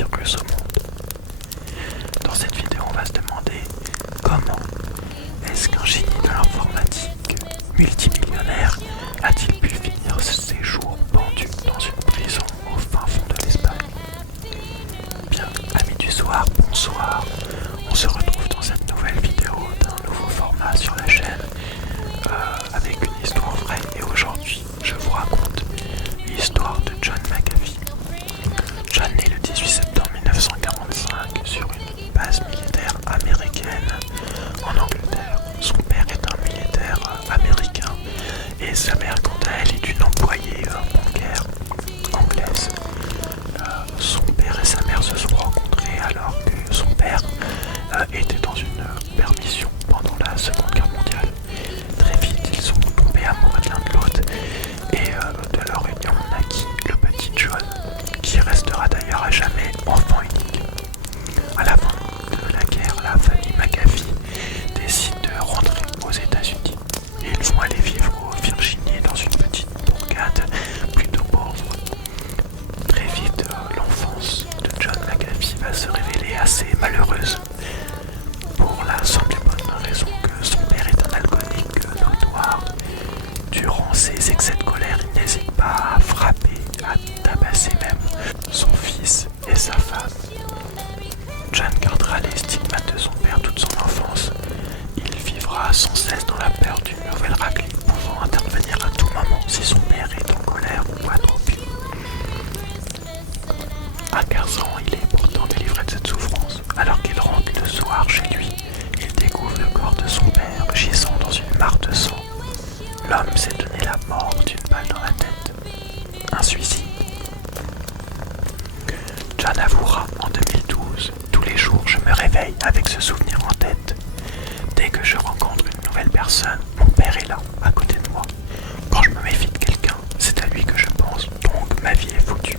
virus au monde. Dans cette vidéo, on va se demander comment est-ce qu'un génie de l'informatique multimillionnaire a-t-il pu finir ses jours pendu dans une prison au fin fond de l'Espagne. Bien, amis du soir, bonsoir. On se retrouve dans cette nouvelle vidéo d'un nouveau format sur la chaîne avec une histoire vraie. Et aujourd'hui, je vous raconte l'histoire de John McAfee. John est le 18 septembre 1945 sur une base militaire américaine en Angleterre. Son père est un militaire américain et sa mère, quant à elle, est une employée bancaire anglaise. Son père et sa mère se sont rencontrés alors que son père était dans une permission pendant la Seconde Guerre mondiale. Très vite, ils sont tombés amoureux de l'un de l'autre et de leur union naquit le petit John, qui restera d'ailleurs à jamais enfant unique. À la fin de la guerre, la famille McAfee décide de rentrer aux États-Unis et ils vont aller vivre au Virginie dans une petite bourgade plutôt pauvre. Très vite, l'enfance de John McAfee va se révéler assez malheureuse pour la simple et bonne raison que son père est un alcoolique notoire. Durant ses excès de colère, il n'hésite pas à frapper, à tabasser même son fils et sa femme. John gardera les stigmates de son père toute son enfance. Il vivra sans cesse dans la peur d'une nouvelle raclée pouvant intervenir à tout moment si son père est en colère ou atropie. À 15 ans, il est pourtant délivré de cette souffrance. Alors qu'il rentre le soir chez lui, il découvre le corps de son père gisant dans une mare de sang. L'homme s'est donné la mort d'une balle dans la tête. Un suicide. John avouera en 2012 « Tous les jours, je me réveille avec ce souvenir en tête. Dès que je rencontre une nouvelle personne, mon père est là, à côté de moi. Quand je me méfie de quelqu'un, c'est à lui que je pense, donc ma vie est foutue. »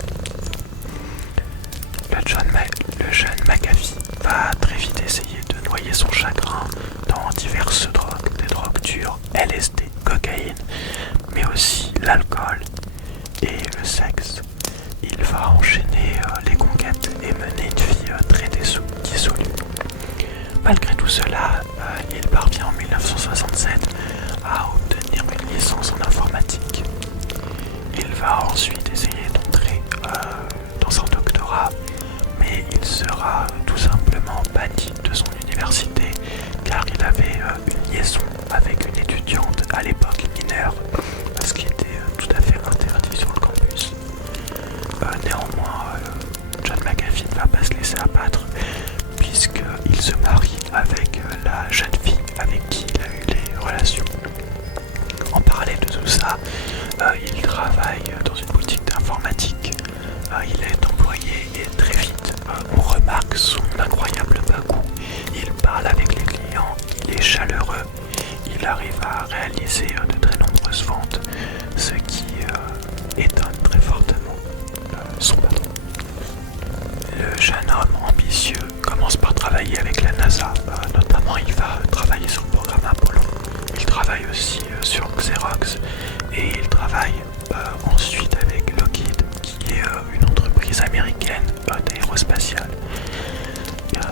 Le jeune McAfee va très vite essayer de noyer son chagrin dans diverses drogues, des drogues dures, LSD, cocaïne, mais aussi l'alcool et le sexe. Il va enchaîner les conquêtes et mener une vie très dissolue. Malgré tout cela, il parvient en 1967 à obtenir une licence en informatique. Il va ensuite essayer d'entrer dans un doctorat, mais il sera tout simplement banni de son université car il avait une liaison avec une étudiante à l'époque mineure, ce qui était tout à fait interdit sur le campus. Néanmoins, John McAfee ne va pas se laisser abattre puisqu'il se marie avec la jeune fille avec qui il a eu les relations. En parallèle de tout ça, il travaille dans une boutique d'informatique. Il est employé et très vite, on remarque son incroyable bagou. Il parle avec les clients, il est chaleureux, il arrive à réaliser de très nombreuses ventes, ce qui étonne très fortement son patron. Le jeune homme ambitieux commence par travailler avec la NASA, notamment il va travailler sur le programme Apollo. Il travaille aussi sur Xerox et il travaille ensuite avec Lockheed, qui est une entreprise américaine d'aérospatiale.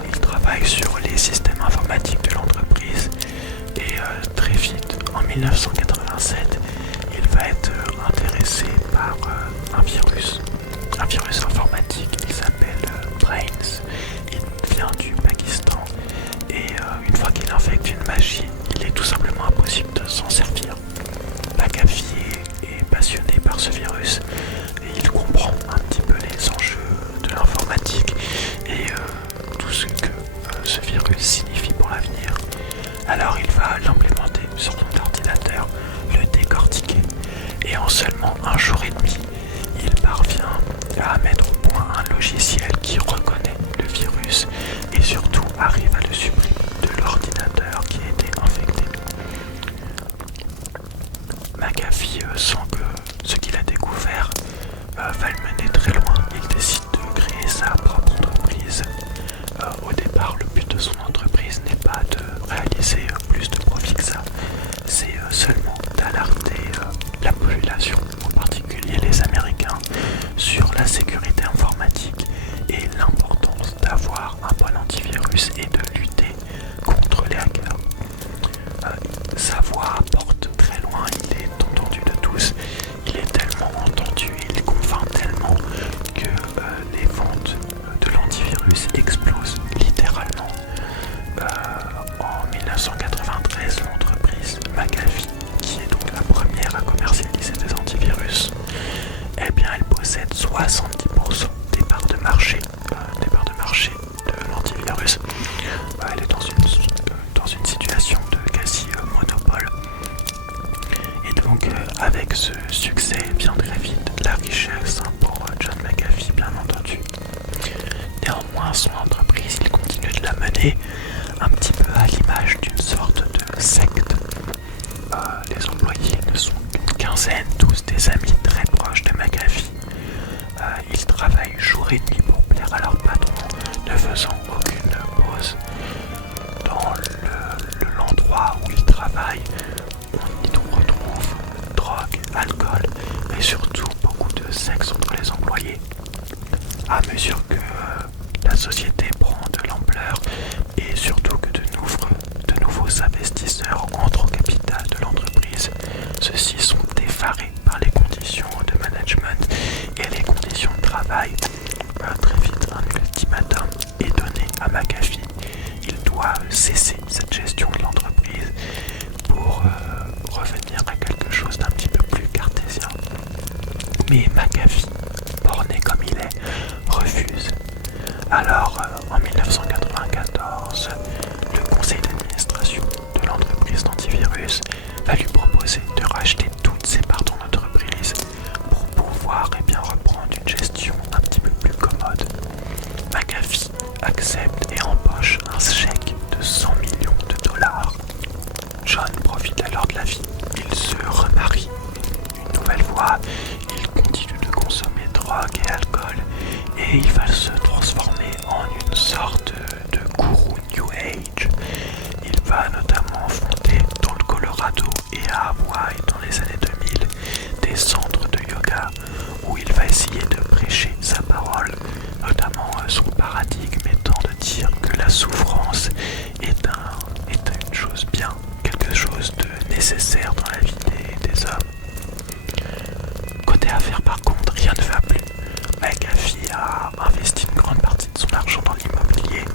Il travaille sur les systèmes informatiques de l'entreprise et très vite, en 1987, il va être intéressé par un virus informatique. Il s'appelle Brains. Il vient du Pakistan et une fois qu'il infecte une machine, il est tout simplement impossible de s'en servir. McAfee est passionné par ce virus et il comprend un petit peu les enjeux de l'informatique et tout ce que ce virus signifie pour l'avenir. Alors il va l'implémenter sur son ordinateur, le décortiquer et en seulement un jour et demi, il parvient à mettre au point un logiciel l'antivirus et de lutter contre les hackers. Sa voix porte très loin, il est entendu de tous, il est tellement entendu et il convainc tellement que les ventes de l'antivirus explosent littéralement. En 1993, l'entreprise McAfee, qui est donc la première à commercialiser des antivirus, eh bien elle possède 70% des parts de marché, de l'antivirus. Elle est dans une situation de quasi monopole. Et donc avec ce succès vient très vite la richesse pour John McAfee, bien entendu. Néanmoins, son entreprise, il continue de la mener un petit peu à l'image d'une sorte de secte. Les employés ne sont qu'une quinzaine, tous des amis très proches de McAfee. Ils travaillent jour et nuit pour plaire à leur patron, ne faisant aucune pause. Dans l'endroit où ils travaillent, on y retrouve drogue, alcool, mais surtout beaucoup de sexe entre les employés. À mesure que la société prend de l'ampleur et surtout que de nouveaux investisseurs entrent au capital de l'entreprise, ceux-ci sont effarés par les conditions de management et les conditions de travail. Très vite, un ultimatum est donné à McAfee. Il doit cesser cette gestion de l'entreprise pour revenir à quelque chose d'un petit peu plus cartésien. Mais McAfee, borné comme il est, refuse. Alors, en 1994, le conseil d'administration de l'entreprise d'antivirus va lui proposer de racheter toutes ses parts dans l'entreprise pour pouvoir reprendre une gestion un petit peu plus commode. McAfee accepte et empoche un chèque de 100 millions de dollars. John profite alors de la vie. Il se remarie une nouvelle fois. Il continue de consommer drogue et alcool et il va se transformer en une sorte de gourou New Age. Il va notamment fonder dans le Colorado et à Hawaï dans les années 2000 des centres de yoga où il va essayer de prêcher sa parole, notamment son paradigme étant de dire que la souffrance est une chose bien, quelque chose de nécessaire dans la vie des hommes. Côté affaires par contre, rien ne va plus. McAfee a investi une grande partie de son argent dans l'immobilier.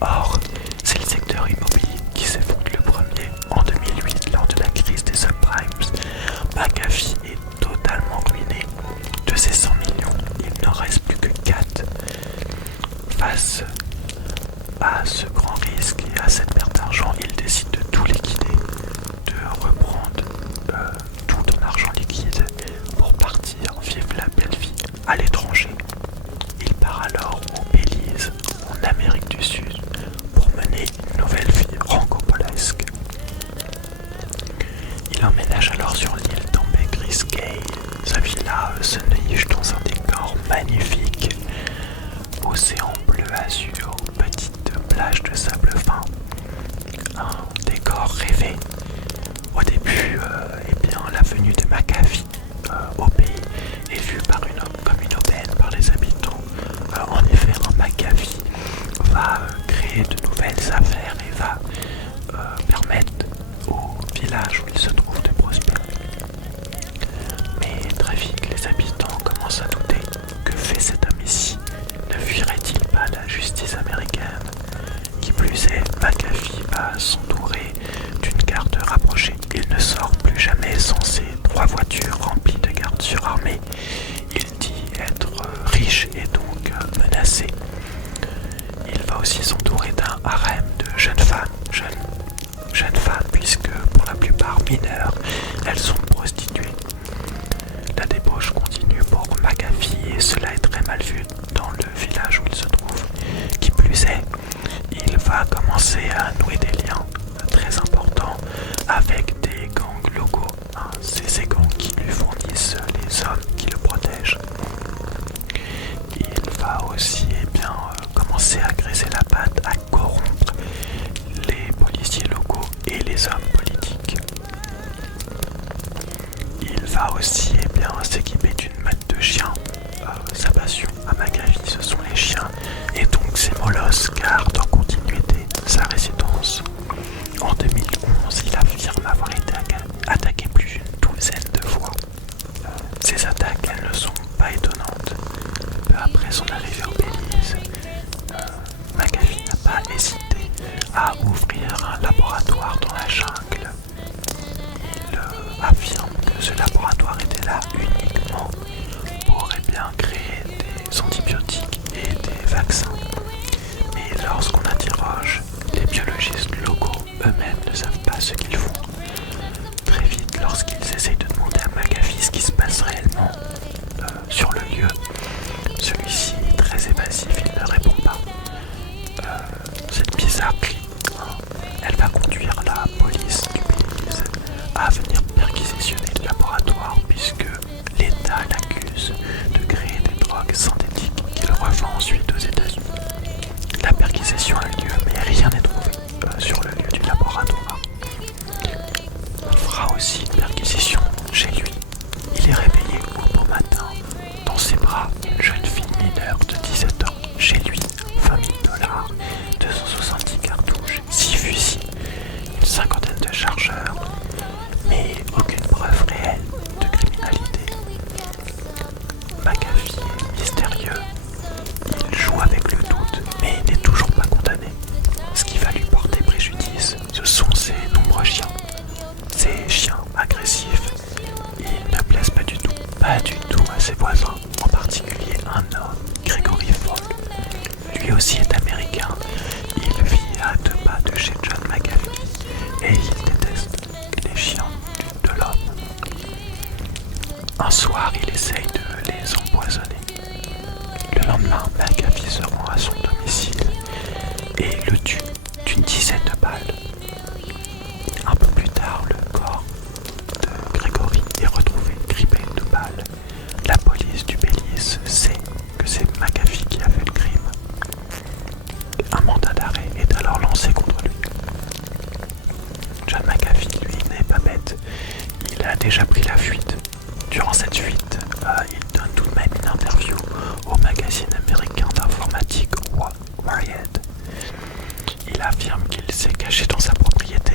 Or, c'est le secteur immobilier qui s'effondre le premier. En 2008, lors de la crise des subprimes, McAfee est totalement ruiné. De ses 100 millions, il n'en reste plus que 4. Face à ce grand risque et à cette perte d'argent, il décide de tout liquider, de reprendre tout en argent liquide pour partir vivre la belle vie à l'étranger. Il part alors au Belize, en Amérique du Sud, pour mener une nouvelle vie rocambolesque. Il emménage alors sur l'île d'Ambegriscay. Sa villa se niche dans un décor magnifique, océan bleu azur, petite plage de sable fin, un décor rêvé. Au début, la venue de McAfee au pays est vue comme une aubaine par les habitants. En effet, McAfee va créer de nouvelles affaires et va permettre au village où il se trouve de prospérer. Mais très vite, les habitants commencent à douter. Que fait cet homme ici? Ne fuirait-il pas la justice américaine? Qui plus est, McAfee va s'entourer d'une garde rapprochée. Il ne sort plus jamais sans ses 3 voitures remplies de gardes surarmés. Il dit être riche et donc menacé. Il va aussi s'entourer d'un harem de jeunes femmes, puisque pour la plupart mineures, elles sont prostituées. La débauche continue pour McAfee et cela est très mal vu dans le village où il se trouve. Qui plus est, il va commencer à nouer des liens très importants avec des gangs locaux. C'est ces gangs qui lui fournissent les hommes qui le protègent. Il va aussi commencer à graisser la patte, à corrompre les policiers locaux et les hommes politiques. Il va aussi s'équiper d'une meute de chiens. Sa passion à McAfee, ce sont les chiens et donc ses molosses, car dans continuité sa résidence. En 2011, il affirme avoir été attaqué plus d'une douzaine de fois. Ces attaques, elles ne sont pas étonnantes. Peu après son arrivée au Belize, McAfee n'a pas hésité à ouvrir un laboratoire dans la jungle. Il affirme que ce laboratoire était là uniquement pour créer des antibiotiques et des vaccins. Mais lorsqu'on interroge les biologistes locaux, eux-mêmes ne savent pas ce qu'ils font. Très vite, lorsqu'ils essayent de demander à McAfee ce qui se passe réellement sur le lieu, celui-ci est très évasif, il ne répond pas. Cette bizarrerie, elle va conduire la police du Belize à venir perquisitionner le laboratoire puisque l'État l'accuse de créer des drogues synthétiques qu'il revend ensuite aux États-Unis. La perquisition a lieu, mais rien n'est trouvé sur le lieu du laboratoire. On fera aussi une perquisition chez lui. Il est réveillé au beau matin, dans ses bras, une jeune fille mineure de 17 ans. Chez lui, 20 000 $, 270 cartouches, 6 fusils, une cinquantaine de chargeurs, mais aucune preuve réelle de criminalité. McAfee est mystérieux. Il joue avec le doute, mais n'est toujours pas condamné. Ce qui va lui porter préjudice, ce sont ses nombreux chiens. Ces chiens agressifs, ils ne plaisent pas du tout à ses voisins, en particulier un homme, Gregory Fole. Lui aussi est américain, il vit à 2 pas de chez John McAfee et il déteste les chiens de l'homme. Un soir, il essaye de les empoisonner. Le lendemain, McAfee se rend à son domicile et le tue d'une dizaine de balles. Un peu plus tard, le corps de Gregory est retrouvé grippé de balles. La police du Belize sait que c'est McAfee qui a fait le crime. Un mandat d'arrêt est alors lancé contre lui. John McAfee, lui, n'est pas bête. Il a déjà pris la fuite. Durant cette fuite, il donne tout de même une interview au magazine américain d'informatique Wired. Il affirme qu'il s'est caché dans sa propriété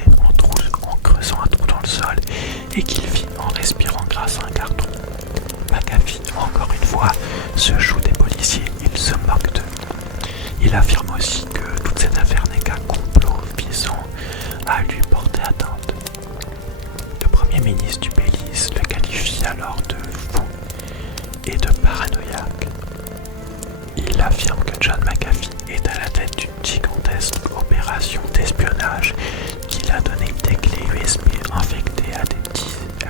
en creusant un trou dans le sol et qu'il vit en respirant grâce à un carton. McAfee, encore une fois, se joue des policiers, il se moque d'eux. Il affirme aussi que toute cette affaire n'est qu'un complot visant à lui porter atteinte. Le premier ministre du Belize le qualifie alors de fou et de paranoïaque. Il affirme que John McAfee est à la tête d'une gigantesque opération d'espionnage qu'il a donné des clés USB infectées à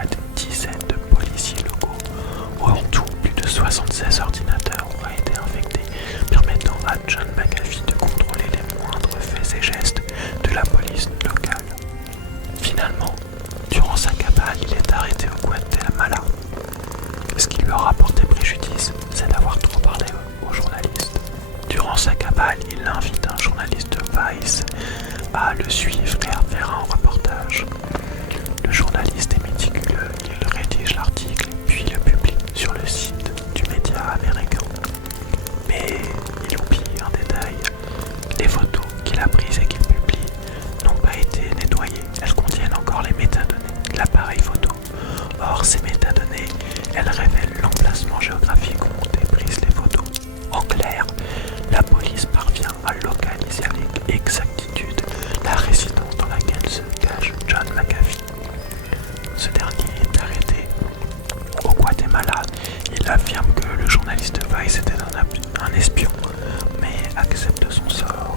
des dizaines de policiers locaux. En tout, plus de 76 ordinateurs auraient été infectés, permettant à John McAfee de contrôler les moindres faits et gestes de la police locale. Finalement, durant sa cabale, il est arrêté au Guatemala. Ce qui lui aura porté préjudice, c'est d'avoir trop parlé aux journalistes. Durant sa cabale, il invite un journaliste de Vice à le suivre et à faire un reportage. Le journaliste est méticuleux, il rédige l'article puis le publie sur le site du média américain. Mais il oublie un détail. Les photos qu'il a prises et qu'il publie n'ont pas été nettoyées. Elles contiennent encore les métadonnées de l'appareil photo. Or, ces métadonnées, elles révèlent l'emplacement géographique où ont été prises les photos. En clair, la police parvient à localiser avec exactitude la résidence dans laquelle se cache John McAfee. Ce dernier est arrêté au Guatemala. Il affirme que le journaliste de Vice était un espion, mais accepte son sort.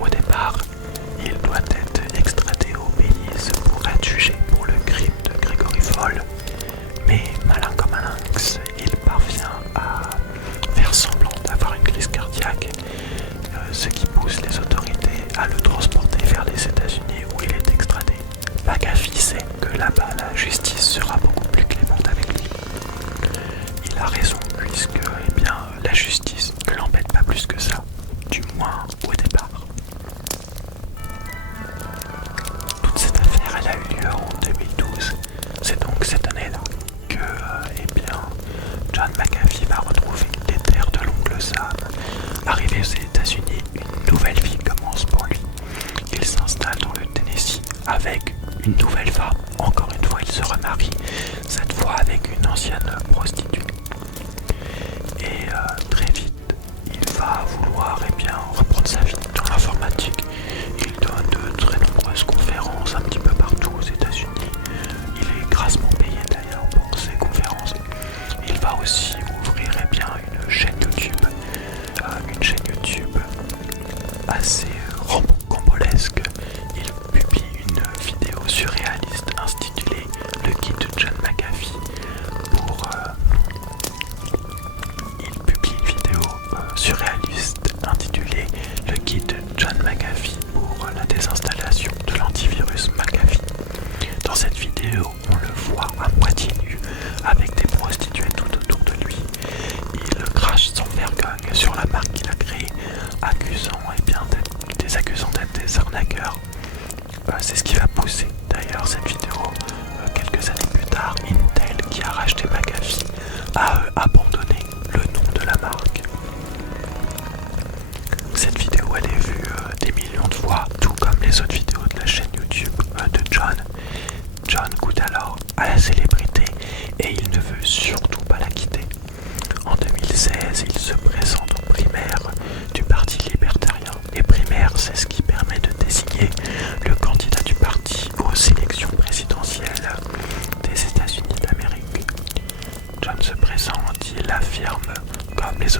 Au départ, il doit être extradé au Belize pour être jugé pour le crime de Gregory Fole. Mais malin comme un lynx, il parvient à faire semblant d'avoir une crise cardiaque, ce qui pousse les autorités à le transporter vers les États-Unis où il est extradé. McAfee sait que là-bas la justice sera beaucoup plus clémente avec lui. Il a raison puisque, la justice ne l'embête pas plus que ça, du moins au départ. Toute cette affaire, elle a eu lieu en 2012. C'est donc cette année-là que, John McAfee va retrouver les terres de l'oncle Sam. Arrivé aux États-Unis, une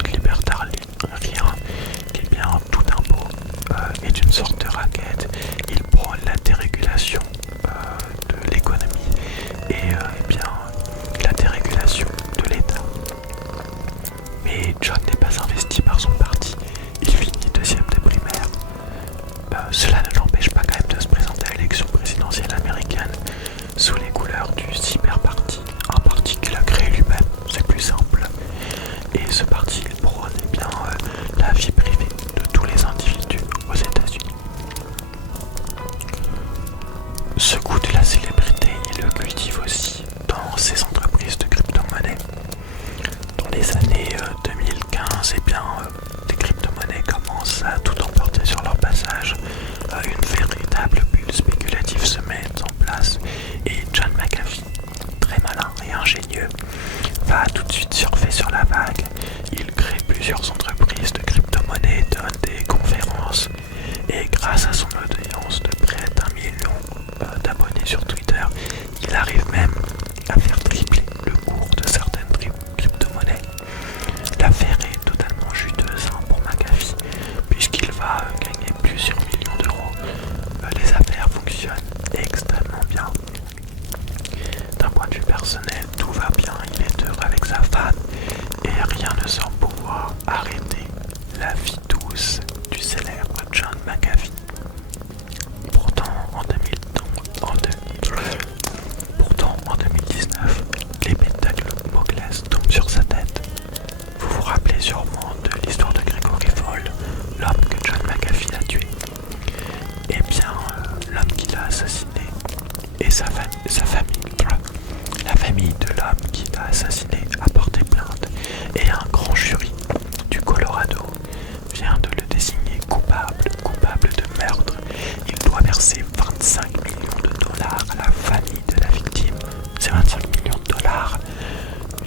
code libertarien, eh bien tout impôt est une sorte de racket. Il prône la dérégulation de l'économie et eh bien la dérégulation de l'État. Mais John n'est pas investi par son parti. Il finit deuxième des primaires. Cela ne l'empêche pas quand même de se présenter à l'élection présidentielle américaine sous les couleurs du Cyber Party, un parti qu'il a créé lui-même, c'est plus simple. Et ce parti, il prône eh bien, la vie privée de tous les individus aux États-Unis. Ce goût de la célébrité, il le cultive aussi dans ses entreprises de crypto-monnaies. Dans les années 2015, eh bien, les crypto-monnaies commencent à tout emporter sur leur passage. Une véritable bulle spéculative se met en place et John McAfee, très malin et ingénieux, va tout de suite surfer sur la vague. Il crée plusieurs entreprises de crypto-monnaies, donne des conférences et grâce à son audience de près d'1 million d'abonnés sur Twitter, il arrive même à faire tripler le cours de certaines crypto-monnaies. L'affaire est totalement juteuse pour McAfee puisqu'il va gagner plusieurs millions d'euros. Les affaires fonctionnent extrêmement bien. D'un point de vue personnel, tout va bien, il est heureux avec sa femme et rien ne semble pouvoir arrêter la vie douce du célèbre John McAfee. Pourtant, en 2019, l'épée de Damoclès tombe sur sa tête. Vous vous rappelez sûrement de l'histoire de Gregory Ford, l'homme que John McAfee a tué. Eh bien, l'homme qu'il a assassiné et sa famille, la famille de l'homme qui l'a assassiné a porté plainte et un grand jury du Colorado vient de le désigner coupable de meurtre. Il doit verser 25 millions de dollars à la famille de la victime. Ces 25 millions de dollars,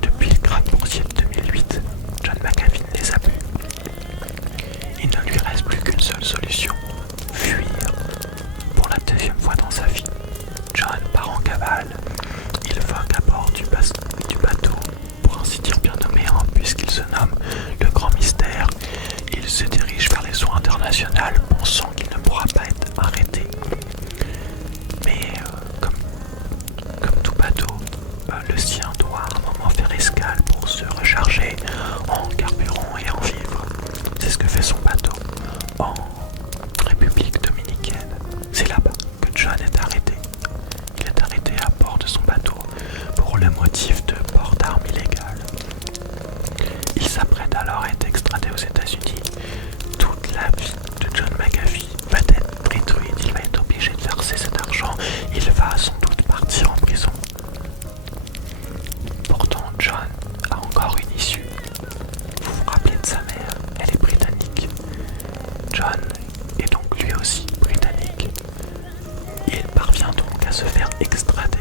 depuis le krach boursier de 2008, John McAfee ne les a plus. Il ne lui reste plus qu'une seule solution, fuir. Pour la deuxième fois dans sa vie, John part en cavale. Il vogue à bord du bateau, pour ainsi dire bien nommé, puisqu'il se nomme le Grand Mystère. Il se dirige vers les eaux internationales, pensant qu'il ne pourra pas être arrêté. Mais comme tout bateau, le sien doit à un moment faire escale pour se recharger en carburant et en vivres. C'est ce que fait son bateau en République dominicaine. C'est là-bas que John est arrêté. Il est arrêté à bord de son bateau pour le motif de port d'armes illégales. Il s'apprête alors à être extradé aux États-Unis. Toute la vie de John McAfee va être détruite. Il va être obligé de verser cet argent. Il va sans doute partir en prison. Pourtant, John a encore une issue. Vous vous rappelez de sa mère, elle est britannique. John est donc lui aussi britannique. Il parvient donc à se faire extrader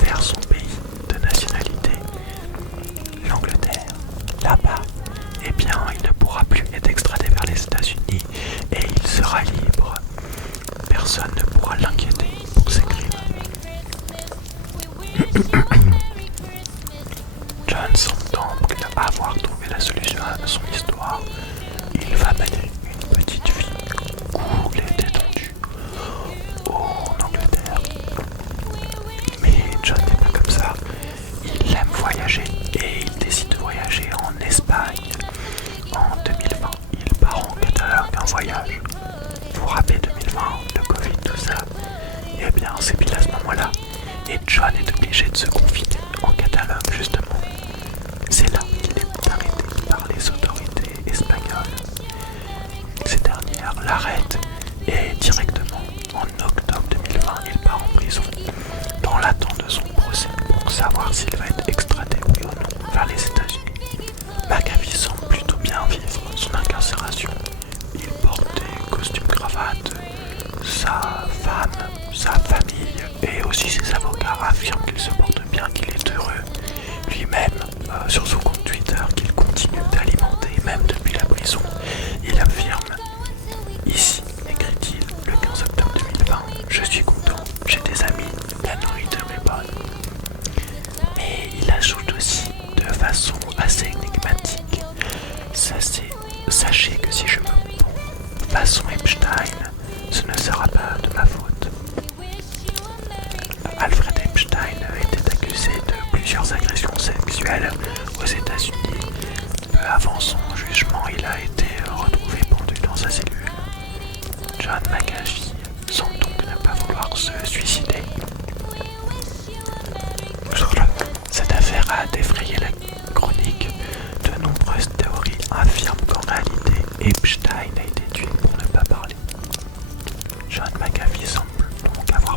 vers son pays de nationalité, l'Angleterre. Là-bas, eh bien, il ne pourra plus être extradé vers les États-Unis et il sera libre. Personne ne pourra l'inquiéter pour ses crimes. John semble donc avoir trouvé la solution à son histoire. Il va mener une petite vie cool et détendue en Angleterre. Mais John n'est pas comme ça. Il aime voyager et il décide de voyager en Espagne. En 2020, il part en Catalogne en voyage. Vous vous rappelez 2020, le Covid, tout ça? Eh bien, c'est pile à ce moment-là. Et John est obligé de se confiner en Catalogne, justement. C'est là qu'il est arrêté par les autorités espagnoles. Ces dernières l'arrêtent et directement, en octobre 2020, il part en prison dans l'attente de son procès pour savoir s'il va être extradé oui ou non vers les États-Unis. McAfee semble plutôt bien vivre son incarcération. Il porte des costumes cravates. Sa femme, sa famille et aussi ses avocats affirment qu'il se porte bien, qu'il est heureux. Lui-même, sur son compte Twitter, qu'il continue d'alimenter, même depuis la prison, il affirme: ici, écrit-il le 15 octobre 2020, je suis content, j'ai des amis, la nourriture est bonne. Mais il Sachez que si je me prends façon Epstein, ce ne sera pas de ma faute. Alfred Epstein était accusé de plusieurs agressions sexuelles aux États-Unis. Peu avant son jugement, il a été retrouvé pendu dans sa cellule. John McAfee semble donc ne pas vouloir se suicider. Cette affaire a défrayé la chronique. De nombreuses théories affirment qu'en réalité, Epstein a été tué pour ne pas parler. John McAfee semble donc avoir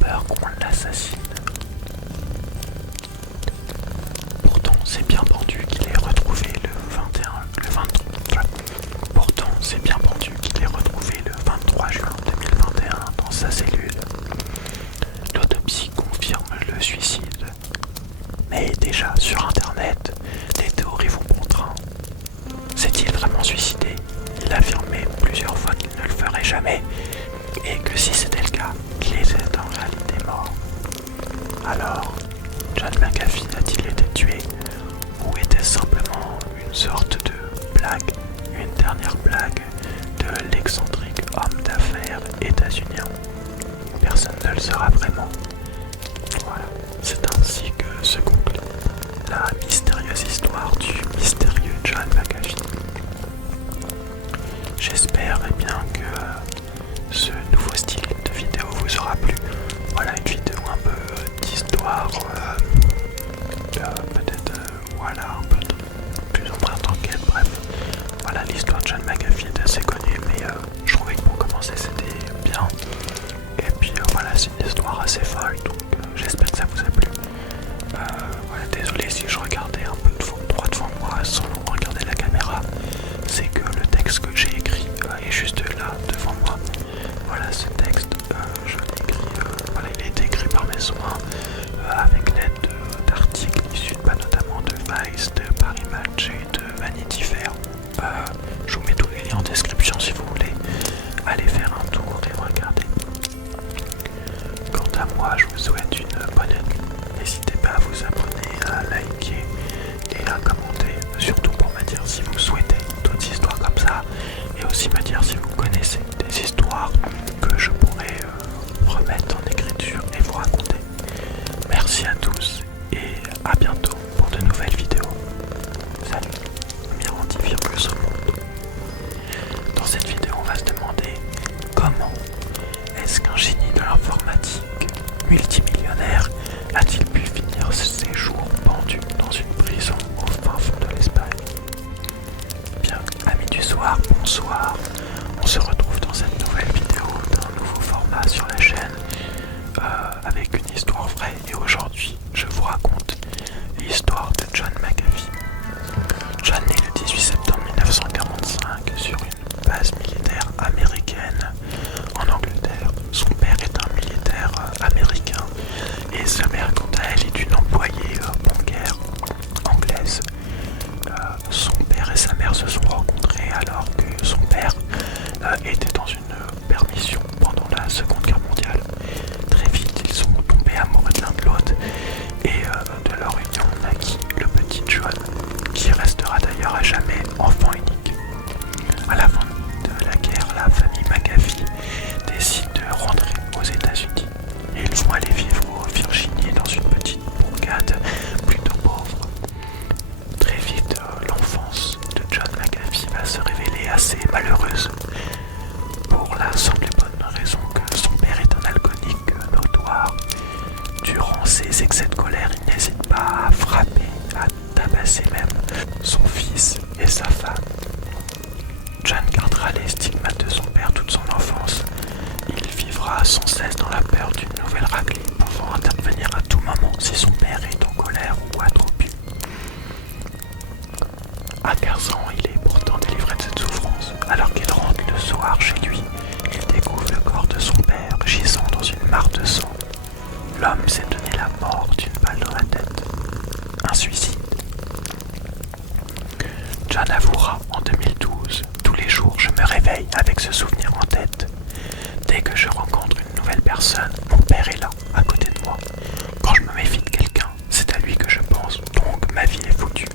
peur qu'on l'assassine. Pourtant, c'est bien pendu qu'il est retrouvé le 23 juin 2021 dans sa cellule. L'autopsie confirme le suicide. Mais déjà sur internet, les théories vont bon train. S'est-il vraiment suicidé? Il a affirmé plusieurs fois qu'il ne le ferait jamais, et que si c'était le cas, qu'il était en réalité mort. Alors, John McAfee a-t-il été tué, ou était-ce simplement une sorte de blague, une dernière blague de l'excentrique homme d'affaires états-unien? Personne ne le saura vraiment. Voilà, c'est ainsi que se conclut la mystérieuse histoire du mystérieux John McAfee. J'espère bien que ce nouveau style de vidéo vous aura plu. Voilà, une vidéo un peu d'histoire, peut-être voilà, un peu plus ou moins d'enquête, bref. Voilà, l'histoire de John McAfee est assez connue, mais je trouvais que pour commencer c'était bien. Et puis voilà, c'est une histoire assez folle, donc j'espère que ça vous a plu. Voilà, désolé si je regardais un peu droit devant moi sans regarder la caméra. C'est que le texte que j'ai écrit est juste là devant moi. Voilà, ce texte, je l'ai écrit, voilà, il a été écrit par mes soins avec l'aide d'articles issus notamment de Vice, de Paris Match et de Vanity Fair. Je vous mets tous les liens en description si vous voulez aller faire un tour et regarder. Quant à moi, je vous souhaite une bonne nuit. N'hésitez pas à vous abonner, à liker et à commenter, surtout pour me dire si vous souhaitez d'autres histoires comme ça, et aussi me dire si vous connaissez des histoires que je pourrais remettre en écriture et vous raconter. Merci à tous et à bientôt pour de nouvelles vidéos. Salut, Mirandi Virus au monde. Dans cette vidéo, on va se demander comment est-ce qu'un génie de l'informatique multimillionnaire a-t-il pu finir ses jours pendu dans une prison au fin fond de l'Espagne? Bien, amis du soir, bonsoir. On se retrouve dans cette nouvelle vidéo d'un nouveau format sur la chaîne avec une histoire vraie. Et aujourd'hui, je vous raconte l'histoire de John McAfee. John né le 18 septembre 1945 sur une base militaire américaine en Angleterre. Son père est un militaire américain et sa mère, quant à elle, est une employée bancaire anglaise. Son père et sa mère se sont rencontrés alors que son père était dans une permission pendant la Seconde Guerre mondiale. Très vite, ils sont tombés amoureux de l'un de l'autre et de leur union naquit le petit John, qui restera d'ailleurs à jamais enfant unique. À la fin de la guerre, la famille McAfee décide de rentrer aux États-Unis et ils vont aller vivre au Virginie dans une petite bourgade plutôt pauvre. Très vite, l'enfance de John McAfee va se révéler assez malheureuse pour la simple et bonne raison que son père est un alcoolique notoire. Durant ses excès de colère, il n'hésite pas à frapper, à tabasser même son fils et sa femme. John gardera les stigmates de son père toute son enfance. Il vivra sans cesse dans la peur d'une nouvelle raclée, pouvant intervenir à tout moment si son père est en colère ou à trop bu. À 15 ans, il est pourtant délivré de cette souffrance. Alors qu'il rentre le soir chez lui, il découvre le corps de son père gisant dans une mare de sang. L'homme s'est donné la mort d'une balle dans la tête. Un suicide. John avouera en 2012 « Tous les jours, je me réveille avec ce souvenir en tête. Dès que je rencontre une nouvelle personne, mon père est là, à côté de moi. Quand je me méfie de quelqu'un, c'est à lui que je pense, donc ma vie est foutue. »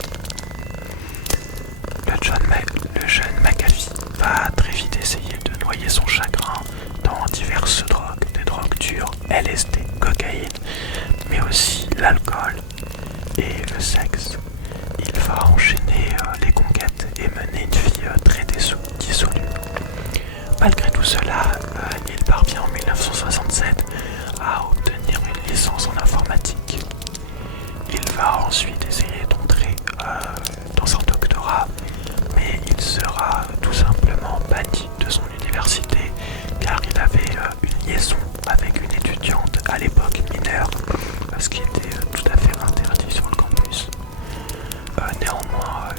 Le Le jeune McAfee va très vite essayer de noyer son chagrin dans diverses drogues, des drogues dures, LSD, cocaïne, mais aussi l'alcool et le sexe. Il va enchaîner les conquêtes et mener une vie très dissolue. Malgré tout cela, il parvient en 1967 à obtenir une licence en informatique. Il va ensuite essayer d'entrer dans un doctorat, mais il sera tout simplement banni de son université car il avait une liaison avec une étudiante à l'époque mineure, ce qui était tout à fait interdit sur le campus. Néanmoins,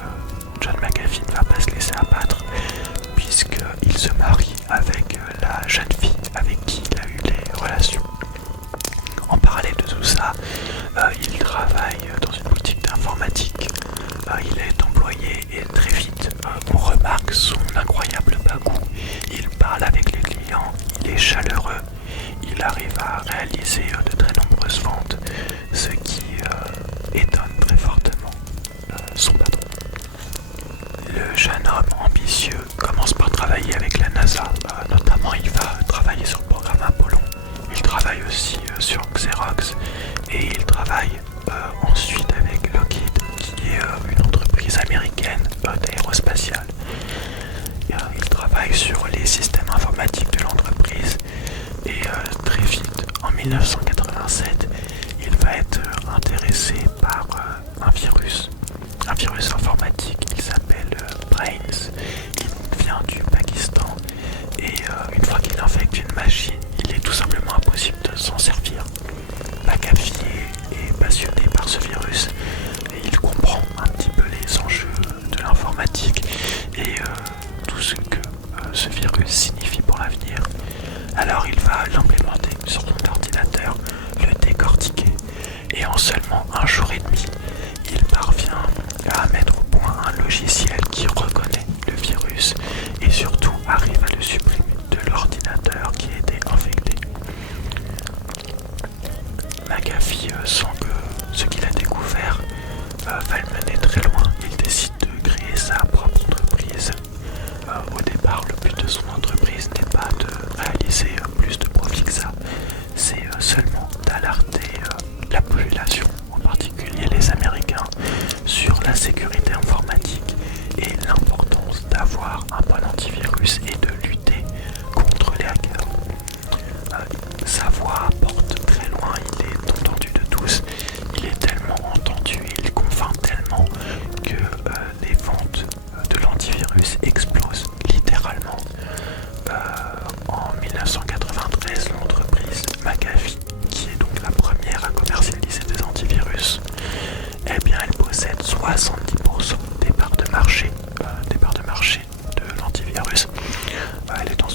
John McAfee ne va pas se laisser abattre puisqu'il se marie avec la jeune fille avec qui il a eu des relations. En parallèle de tout ça, il travaille dans une boutique d'informatique. Il est employé et très vite, on remarque son incroyable bagou. Il parle avec les clients, il est chaleureux, il arrive à réaliser de très nombreuses ventes, ce qui étonne très fortement son patron. Le jeune homme ambitieux commence par travailler avec la NASA, notamment il va travailler sur le programme Apollon. Il travaille aussi sur Xerox et il travaille ensuite avec Lockheed, qui est une entreprise américaine d'aérospatiale. Il travaille sur les systèmes informatiques de l'entreprise et très vite, en 1987, il va être intéressé par un virus informatique. Il s'appelle Brains. Il vient du Pakistan et une fois qu'il infecte une machine, il est tout simplement impossible de s'en servir. McAfee est passionné par ce virus et il comprend un petit peu les enjeux de l'informatique et tout ce que ce virus signifie pour l'avenir. Alors il va l'implémenter sur son ordinateur, le décortiquer et en seulement un jour et demi, il parvient à mettre au point un logiciel qui reconnaît le virus et surtout arrive à le supprimer de l'ordinateur qui était infecté. McAfee sent que ce qu'il a découvert va le mener très loin. Il décide de créer sa propre entreprise. Au départ, le but de son entreprise n'est pas de réaliser plus de profit que ça, c'est seulement d'alerter la population, en particulier les Américains, sur la sécurité informatique et l'importance d'avoir un bon antivirus et de lutter contre les hackers. Sa voix porte très loin, il est entendu de tous, il est tellement entendu et il convainc tellement que les ventes de l'antivirus explosent littéralement. En 1993, l'entreprise McAfee, qui est donc la première à commercialiser des antivirus, eh bien elle possède 70% des parts de marché de l'antivirus. Elle est dans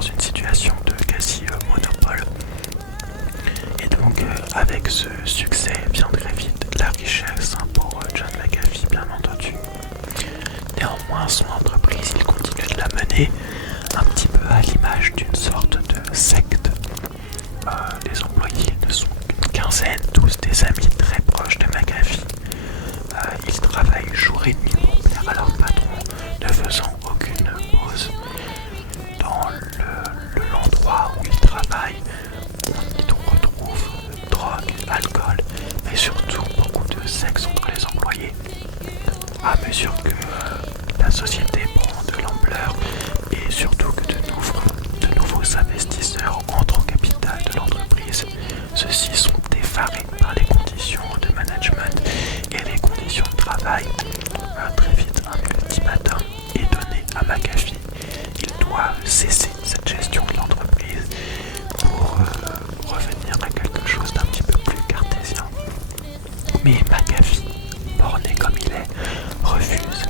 une situation de quasi monopole. Et donc avec ce succès vient très vite la richesse pour John McAfee, bien entendu. Néanmoins, son entreprise, il continue de la mener un petit peu à l'image d'une sorte de secte. Les employés ne sont qu'une quinzaine, tous des amis très proches de McAfee. Ils travaillent jour et nuit pour plaire à leur patron, ne faisant aucune pause. Dans l'endroit où ils travaillent, on retrouve drogue, alcool, mais surtout beaucoup de sexe entre les employés. À mesure que la société prend de l'ampleur et surtout que de nouveaux investisseurs entrent au capital de l'entreprise, ceux-ci sont effarés par les conditions de management et les conditions de travail. Très vite, un ultimatum est donné à McAfee. Il doit cesser cette gestion de l'entreprise pour revenir à quelque chose d'un petit peu plus cartésien. Mais McAfee, borné comme il est, refuse.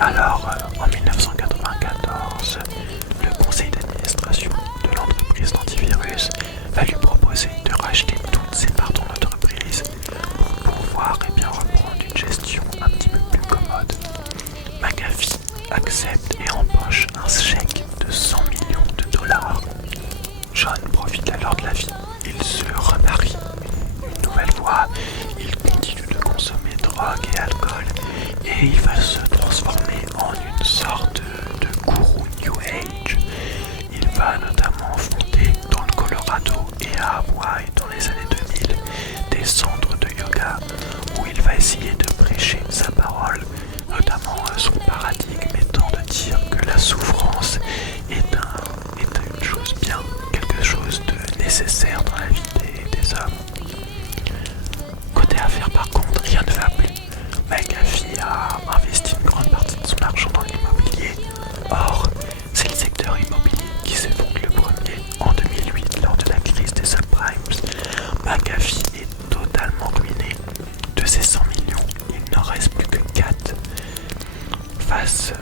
Alors, en 1994, le conseil d'administration de l'entreprise d'antivirus va lui proposer de racheter toutes ses parts dans l'entreprise pour pouvoir reprendre une gestion un petit peu plus commode. McAfee accepte et empoche un chèque de 100 millions de dollars. John profite alors de la vie. Il se remarie une nouvelle fois. Il continue de consommer drogue et alcool et il va se transformer la souffrance est une chose bien, quelque chose de nécessaire dans la vie des hommes. Côté affaires par contre, rien ne va plus. McAfee a investi une grande partie de son argent dans l'immobilier. Or, c'est le secteur immobilier qui s'effondre le premier. En 2008, lors de la crise des subprimes, McAfee est totalement ruiné. De ses 100 millions, il n'en reste plus que 4. Face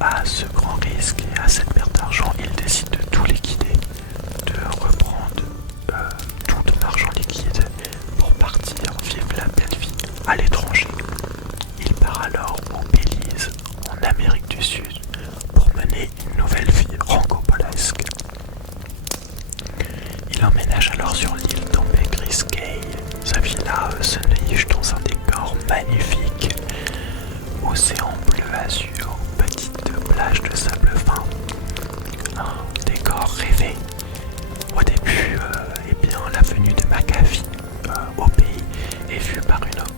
à ce grand risque et à cette perte d'argent, il décide de tout liquider, de reprendre tout ton argent liquide pour partir vivre la belle vie à l'étranger. Il part alors au Belize, en Amérique du Sud, pour mener une nouvelle vie rocambolesque. Il emménage alors sur l'île d'Ambegriscay. Sa villa se niche dans un décor magnifique. Océan bleu azur, petite plage de sable fin. Un décor rêvé. Au début, la venue de McAfee au pays est vue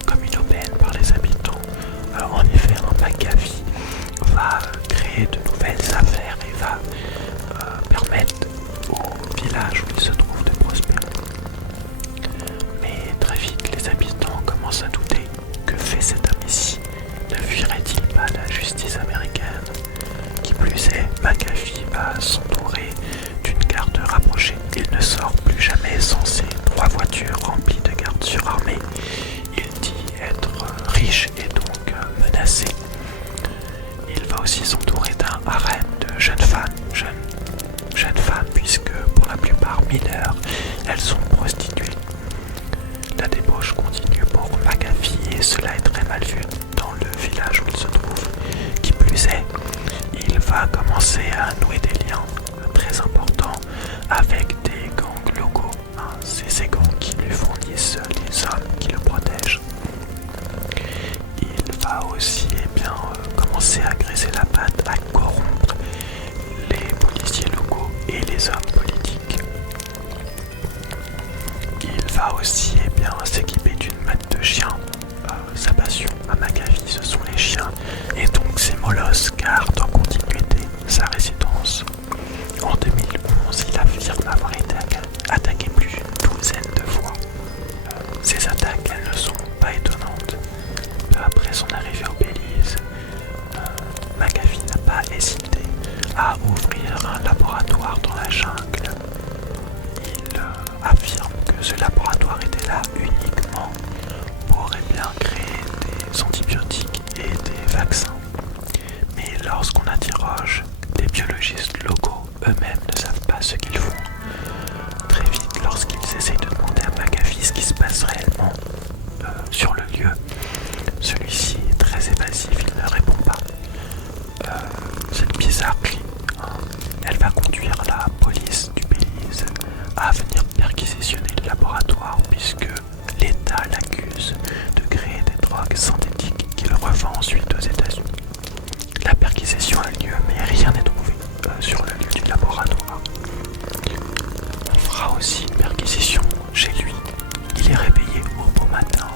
comme une aubaine par les habitants. En effet, McAfee va créer de nouvelles affaires et va permettre au village où il se trouve de prospérer. Mais très vite, les habitants commencent à douter. Que fait cet homme ici? Ne fuirait-il pas la justice américaine? Qui plus est, McAfee va s'entourer d'une garde rapprochée. Il ne sort plus jamais sans ses 3 voitures remplies de gardes surarmés. Il dit être riche et donc menacé. Il va aussi s'entourer d'un harem de jeunes femmes, puisque pour la plupart mineures, elles sont prostituées. La débauche continue pour McAfee et cela est très mal vu dans le village où il se trouve. Qui plus est, il va commencer à nouer des liens très importants avec des gangs locaux. C'est ces gangs qui lui fournissent les hommes qui le protègent. Il va aussi commencer à graisser la patte, à corrompre les policiers locaux et les hommes politiques. Il va aussi s'équiper d'une meute de chiens. Sa passion à McAfee, ce sont les chiens, et donc ses molosses gardent en continuité sa résidence. En 2011, il affirme avoir été attaqué plus d'une douzaine de fois. Ces attaques, elles ne sont pas étonnantes. Peu après son arrivée au Belize, McAfee n'a pas hésité à ouvrir un laboratoire dans la jungle. Il affirme que ce laboratoire était là uniquement pour créer des antibiotiques et des vaccins. Mais lorsqu'on interroge les biologistes locaux, eux-mêmes ne savent pas ce qu'ils font. Très vite, lorsqu'ils essayent de demander à McAfee ce qui se passe réellement sur le lieu, celui-ci est très évasif, il ne répond pas. Cette bizarrerie, elle va conduire la police du Belize à venir perquisitionner le laboratoire puisque l'État l'accuse de créer des drogues synthétiques qu'il revend ensuite aux États-Unis. La perquisition a lieu, mais rien n'est trouvé sur le lieu du laboratoire. On fera aussi une perquisition chez lui. Il est réveillé au beau matin.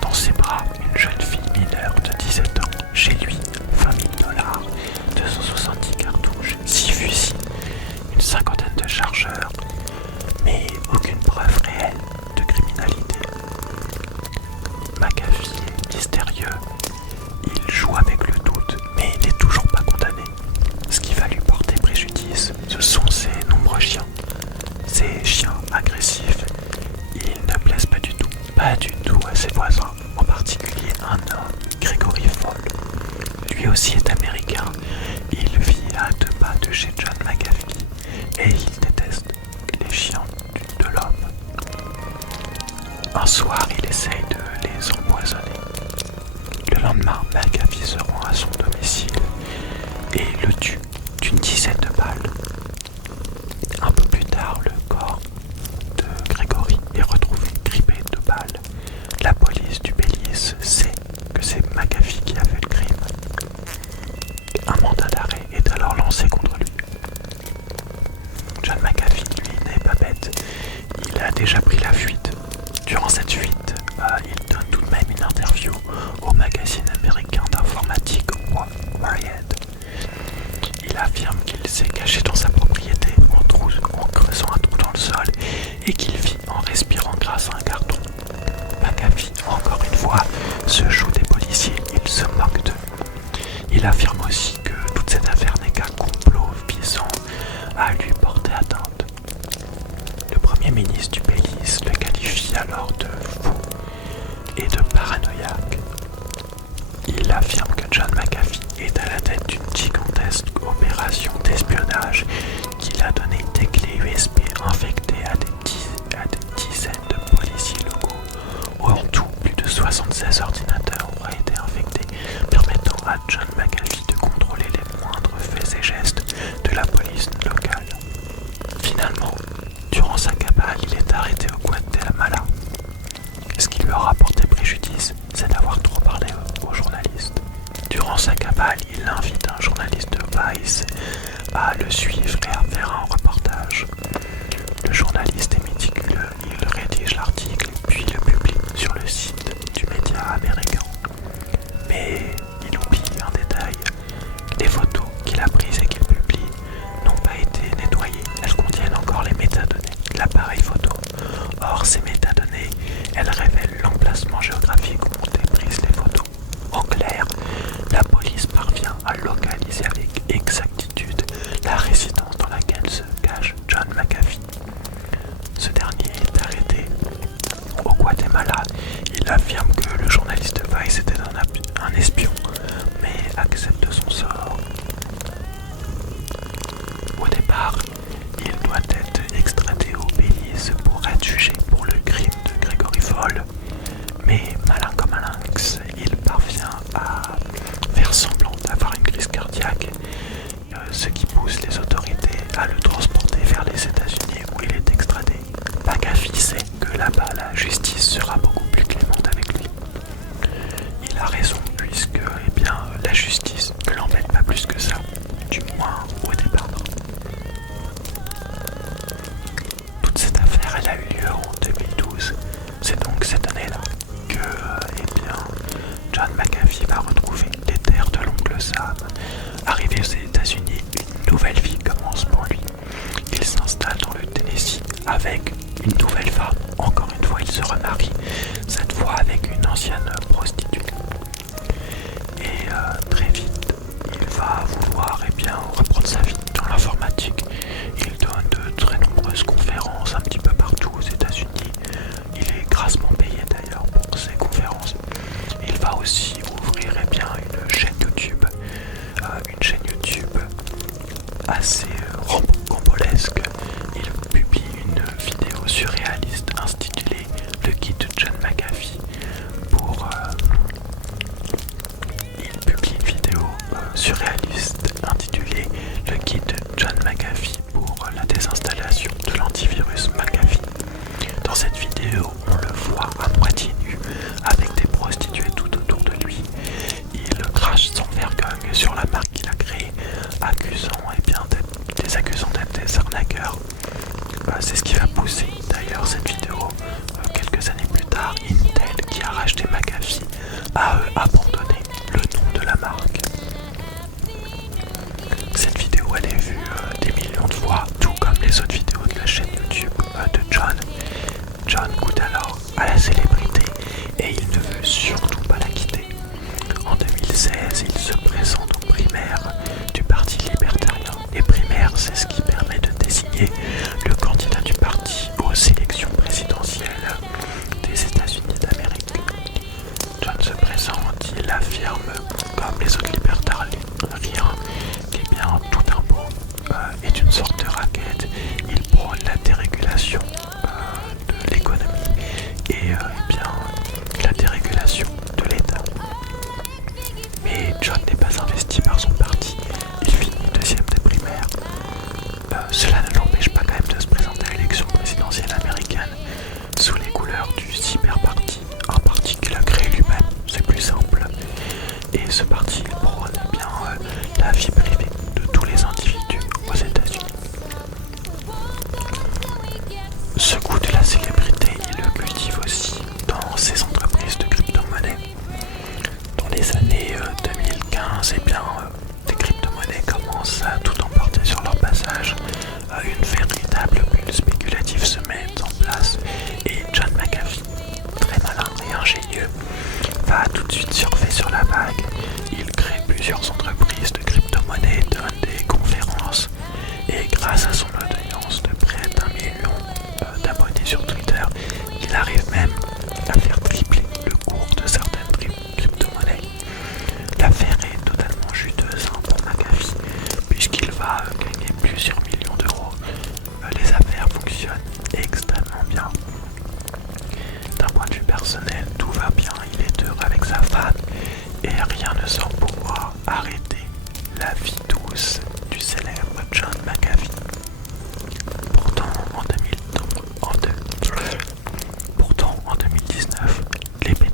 Dans ses bras, une jeune fille mineure de 17 ans. Chez lui, $20 000, 270 cartouches, 6 fusils, une cinquantaine de chargeurs, mais aucune preuve réelle de criminalité. McAfee est mystérieux. Il joue avec le doute, mais il n'est toujours pas condamné. Ce qui va lui porter préjudice, ce sont ses nombreux chiens. Ces chiens agressifs, ils ne plaisent pas du tout à ses voisins, en particulier un homme, Gregory Fall. Lui aussi est américain, il vit à 2 pas de chez John McAfee et il déteste les chiens de l'homme. Un soir, il essaye de les empoisonner. Le lendemain, McAfee se rend à son domicile et le tue d'une dizaine de balles. Un peu plus tard, le corps de Gregory est retrouvé grippé de balles. La police du Belize sait que c'est McAfee qui a fait le crime. Un mandat d'arrêt est alors lancé contre lui. John McAfee, lui, n'est pas bête. Il a déjà pris la fuite. Durant cette fuite, il donne tout de même une interview au magazine américain d'informatique Wired. Il affirme aussi que toute cette affaire n'est qu'un complot visant à lui porter atteinte. Le premier ministre du Belize le qualifie alors de fou et de paranoïaque. Il affirme que John McAfee est à la tête d'une gigantesque opération d'espionnage qui a donné des clés USB infectées à des dizaines de policiers locaux. En tout, plus de 76 ordinateurs auraient été infectés, permettant à John McAfee de contrôler les moindres faits et gestes de la police locale. Finalement, durant sa cabale, il est arrêté au Guatemala. Ce qui lui aura porté préjudice, c'est d'avoir trop parlé aux journalistes. Durant sa cabale, il invite un journaliste de Vice à le suivre et à faire un reportage. Le journaliste est méticuleux, il rédige l'article puis le publie sur le site du média américain. Mais il oublie un détail. Les photos qu'il a prises et qu'il publie n'ont pas été nettoyées. Elles contiennent encore les métadonnées de l'appareil photo. Or, ces métadonnées, elles révèlent l'emplacement géographique où ont été prises les photos. En clair, la police parvient à localiser avec exactitude la résidence dans laquelle se cache John McAfee. Ce dernier est arrêté au Guatemala. Il affirme que le journaliste de Vice était un espion, mais accepte son sort. Au départ, il doit être extradé au Belize pour être jugé pour le crime de Gregory Fall. Mais malin comme un lynx, il parvient à faire semblant d'avoir une crise cardiaque, ce qui pousse les autorités à le transporter vers les États-Unis où il est extradé. McAfee sait que là-bas la justice sera beaucoup plus clémente avec lui. Il a raison puisque la justice ne l'embête pas plus que ça, du moins au départ. Toute cette affaire elle a eu lieu en 2012. C'est donc cette année-là que John McAfee va retrouver les terres de l'oncle Sam. Arrivé aux États-Unis, une nouvelle vie commence pour lui. Il s'installe dans le Tennessee avec une nouvelle femme. Encore une fois, il se remarie, cette fois avec une ancienne prostituée. Et très vite, il va vouloir reprendre sa vie dans l'informatique. Il donne de très nombreuses conférences un petit peu partout aux États-Unis. Il est grassement payé d'ailleurs pour ses conférences. Il va aussi ouvrir une chaîne YouTube, assez rocambolesque. Il publie une vidéo surréaliste intitulée Le guide de John McAfee il publie une vidéo surréaliste intitulée Le guide de John McAfee pour la désinstallation de l'antivirus McAfee. Dans cette vidéo, on le voit à moitié nu avec des prostituées tout autour de lui. Il crache sans vergogne sur la marque qu'il a créée, les accusant d'être des arnaqueurs. C'est ce qui va pousser d'ailleurs cette vidéo quelques années plus tard, Intel qui a racheté McAfee a abandonné le nom de la marque. Cette vidéo elle est vue des millions de fois, tout comme les autres vidéos de la chaîne YouTube de John. John goûte alors à la célébrité et il ne veut surtout pas la quitter. En 2016, il se présente aux primaires du Parti libertarien. Les primaires, c'est ce qui permet de désigner le candidat du parti aux élections présidentielles des États-Unis d'Amérique. John se présente, il affirme, comme les autres libertariens, que tout impôt est une sorte de raquette. Il prône la dérégulation de l'économie et la dérégulation de l'État. Mais John n'est pas investi par son parti, il finit deuxième des primaires. Cela ne l'empêche pas quand même de se présenter à l'élection présidentielle américaine sous les couleurs du Cyber-Parti, un parti qu'il a créé lui-même, c'est plus simple. Et ce parti il prône la vie privée de tous les individus aux États-Unis. Ce goût de la célébrité, il le cultive aussi dans ses entreprises de crypto-monnaie. Dans les années 2015, les crypto-monnaies commencent à tout emporter sur leur passage. Une véritable bulle spéculative se met en place et John McAfee, très malin et ingénieux, va tout de suite surfer sur la vague. Il crée plusieurs entreprises de crypto-monnaies donnent des conférences et grâce à son audience de près d'1 million d'abonnés sur Twitter, il arrive même à faire tripler le cours de certaines crypto-monnaies. L'affaire est totalement juteuse pour McAfee puisqu'il va gagner plusieurs millions d'euros. Les affaires fonctionnent extrêmement bien. D'un point de vue personnel, tout va bien, il est heureux avec sa femme et rien ne semble pouvoir arrêter la vie douce du célèbre John McAfee. Pourtant, en 2019, l'épée de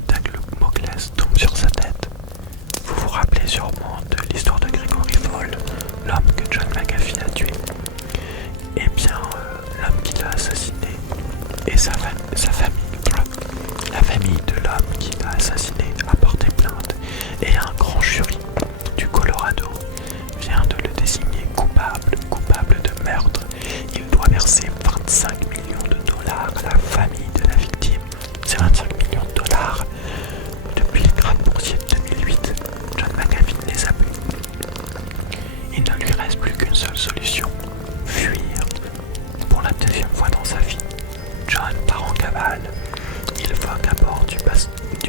Damoclès tombe sur sa tête. Vous vous rappelez sûrement de l'histoire de Gregory Fall, l'homme que John McAfee a tué. Eh bien, l'homme qui l'a assassiné et sa famille, la famille de l'homme qui l'a assassiné a porté plainte et un grand jury du Colorado vient de le désigner coupable de meurtre. Il doit verser 25 millions de dollars à la famille de la victime. Ces 25 millions de dollars, depuis le krach boursier de 2008, John McAfee ne les a plus. Il ne lui reste plus qu'une seule solution, fuir. Pour la deuxième fois dans sa vie, John part en cavale. Il vogue à bord du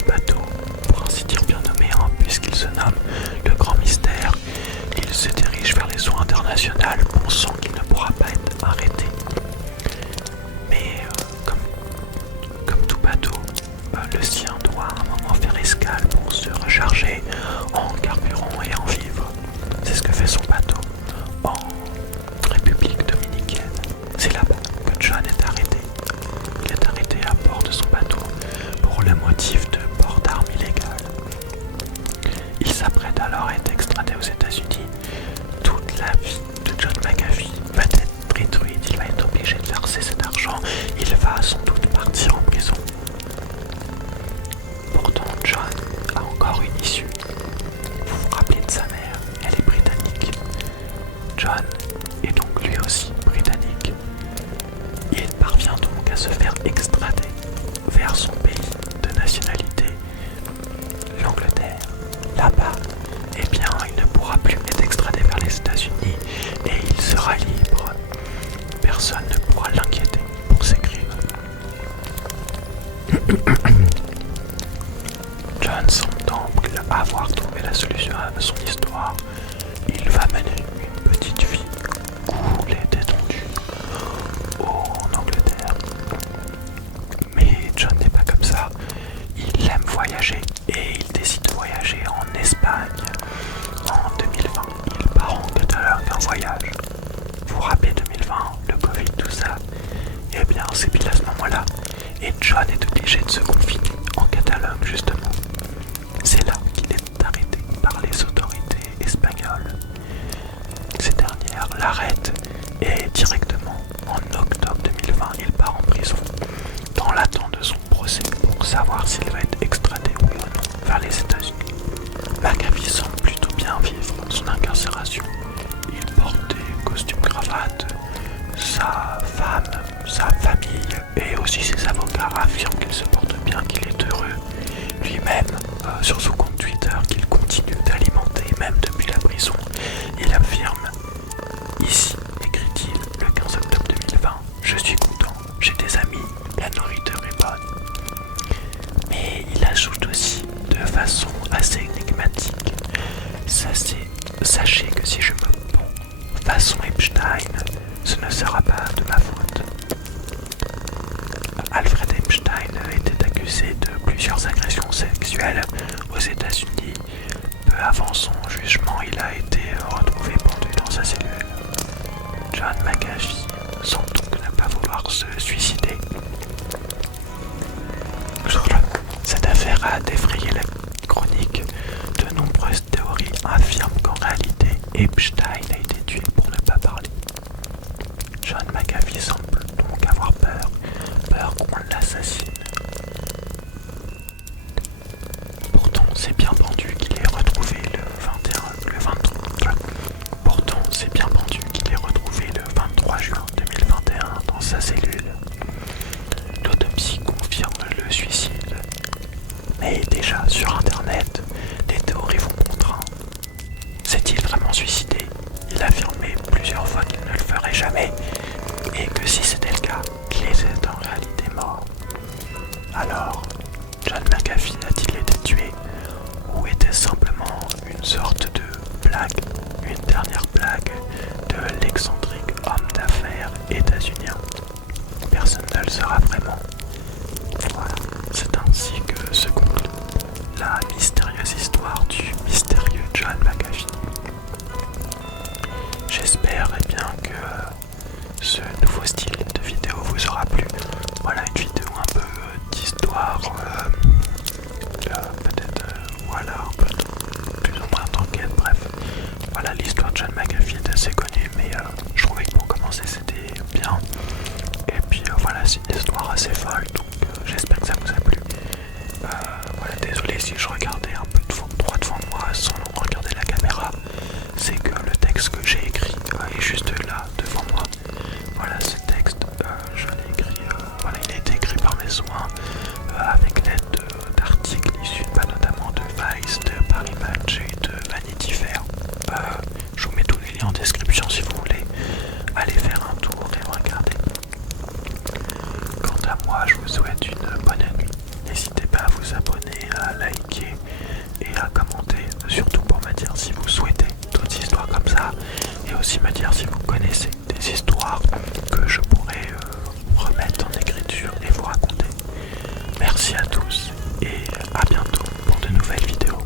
bateau, pour ainsi dire bien nommé, puisqu'il se nomme le Grand Mystère. Il se dirige vers les eaux internationales, pensant qu'il ne pourra pas être arrêté. Mais comme tout bateau, le sien doit à un moment faire escale pour se recharger en carburant et en vivres. C'est ce que fait son bateau en République dominicaine. C'est là-bas que John est arrêté. Il est arrêté à bord de son bateau pour le motif de port d'armes illégales. Il s'apprête alors à être extradé aux États-Unis. Toute la vie de John McAfee va être détruite. Il va être obligé de verser cet argent. Il va sans doute partir en prison. Pourtant, John a encore une issue. Vous vous rappelez de sa mère, elle est britannique. John est donc lui aussi britannique. Il parvient donc à se faire extrader vers son pays de nationalité, l'Angleterre. Là-bas, eh bien, il ne pourra plus être extradé vers les États-Unis et il sera libre. Personne ne pourra l'inquiéter pour ses crimes. John semble avoir trouvé la solution à son histoire. Il va mener une petite vie cool et détendue en Angleterre. Mais John n'est pas comme ça. Il aime voyager et il décide de voyager en Espagne. En 2020, il part en Catalogne en voyage. Vous vous rappelez 2020, le Covid, tout ça? Eh bien, c'est pile à ce moment-là. Et John est obligé de se confiner en Catalogne, justement. C'est là qu'il est arrêté par les autorités espagnoles. Ces dernières l'arrêtent et directement, en octobre 2020, il part en prison dans l'attente de son procès pour savoir s'il va être extradé ou non vers les États-Unis. McAfee semble plutôt bien vivre son incarcération. Il porte des costumes cravates. Sa femme, sa famille et aussi ses avocats affirment qu'il se porte bien, qu'il est heureux. Lui-même, sur son compte Twitter, qu'il continue d'alimenter, même depuis la prison, il affirme ici, écrit-il le 15 octobre 2020, je suis content, j'ai des amis, la nourriture est bonne. Mais il ajoute aussi de façon assez énigmatique, sachez que si je me pends façon Epstein, ce ne sera pas de ma faute. Alfred Epstein était accusé de plusieurs agressions sexuelles aux États-Unis. Peu avant son jugement, il a été retrouvé pendu dans sa cellule. John McAfee semble donc ne pas vouloir se suicider. Cette affaire a défrayé la chronique. De nombreuses théories affirment qu'en réalité, Epstein a été tué pour ne pas parler. John McAfee semble donc avoir peur qu'on l'assassine. Pourtant, c'est bien pendu qu'il est retrouvé le 23 juin 2021 dans sa cellule. L'autopsie confirme le suicide. Mais déjà sur internet, les théories vont bon train. complètement suicidé. Il a affirmé plusieurs fois qu'il ne le ferait jamais et que si c'était le cas, qu'il était en réalité mort. Alors, John McAfee a-t-il été tué ou était-ce simplement une sorte de blague, une dernière blague de l'excentrique homme d'affaires états-unien? Personne ne le saura vraiment. Voilà, c'est ainsi que se conclut la mystérieuse histoire du mystérieux John McAfee. J'espère bien que ce nouveau style de vidéo vous aura plu. Voilà une vidéo un peu d'histoire, peut-être voilà un peu plus ou moins d'enquête, bref. Voilà, l'histoire de John McAfee est assez connue, mais je trouvais que pour commencer c'était bien. Et puis voilà, c'est une histoire assez folle, donc j'espère que ça vous a plu. Voilà, désolé si je regardais un peu droit devant moi sans regarder la caméra. C'est que le texte que j'ai écrit est juste là devant moi. Voilà, ce texte, je l'ai écrit, voilà, il a été écrit par mes soins avec l'aide d'articles issus notamment de Vice, de Paris Match et de Vanity Fair. Je vous mets tous les liens en description si vous voulez aller faire un tour et regarder. Quant à moi, je vous souhaite une bonne nuit. N'hésitez pas à vous abonner, à liker et à commenter, surtout pour me dire si vous souhaitez d'autres histoires comme ça, et aussi me dire si vous connaissez des histoires que je pourrais remettre en écriture et vous raconter. Merci à tous et à bientôt pour de nouvelles vidéos.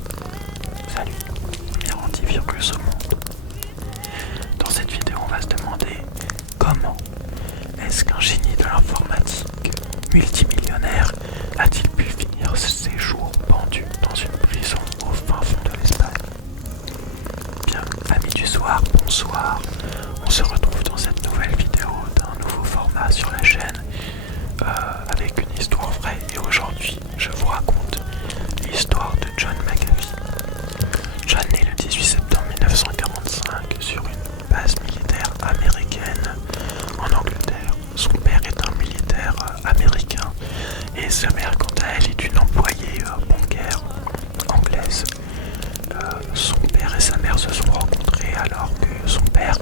Salut, Miranti-Virus au monde. Dans cette vidéo, on va se demander comment est-ce qu'un génie de l'informatique multimillionnaire a-t-il pu finir ses jours pendu dans une prison au fin fond de l'Espagne? Bien, amis du soir, bonsoir. On se retrouve dans cette nouvelle vidéo d'un nouveau format sur la chaîne avec une histoire vraie. Et aujourd'hui, je vous raconte l'histoire de John McAfee. John est le 18 septembre 1945 sur une base militaire américaine en Angleterre. Son père est un militaire américain et sa mère, quant à elle, est une employée bancaire anglaise. Son père et sa mère se sont rencontrés alors que son père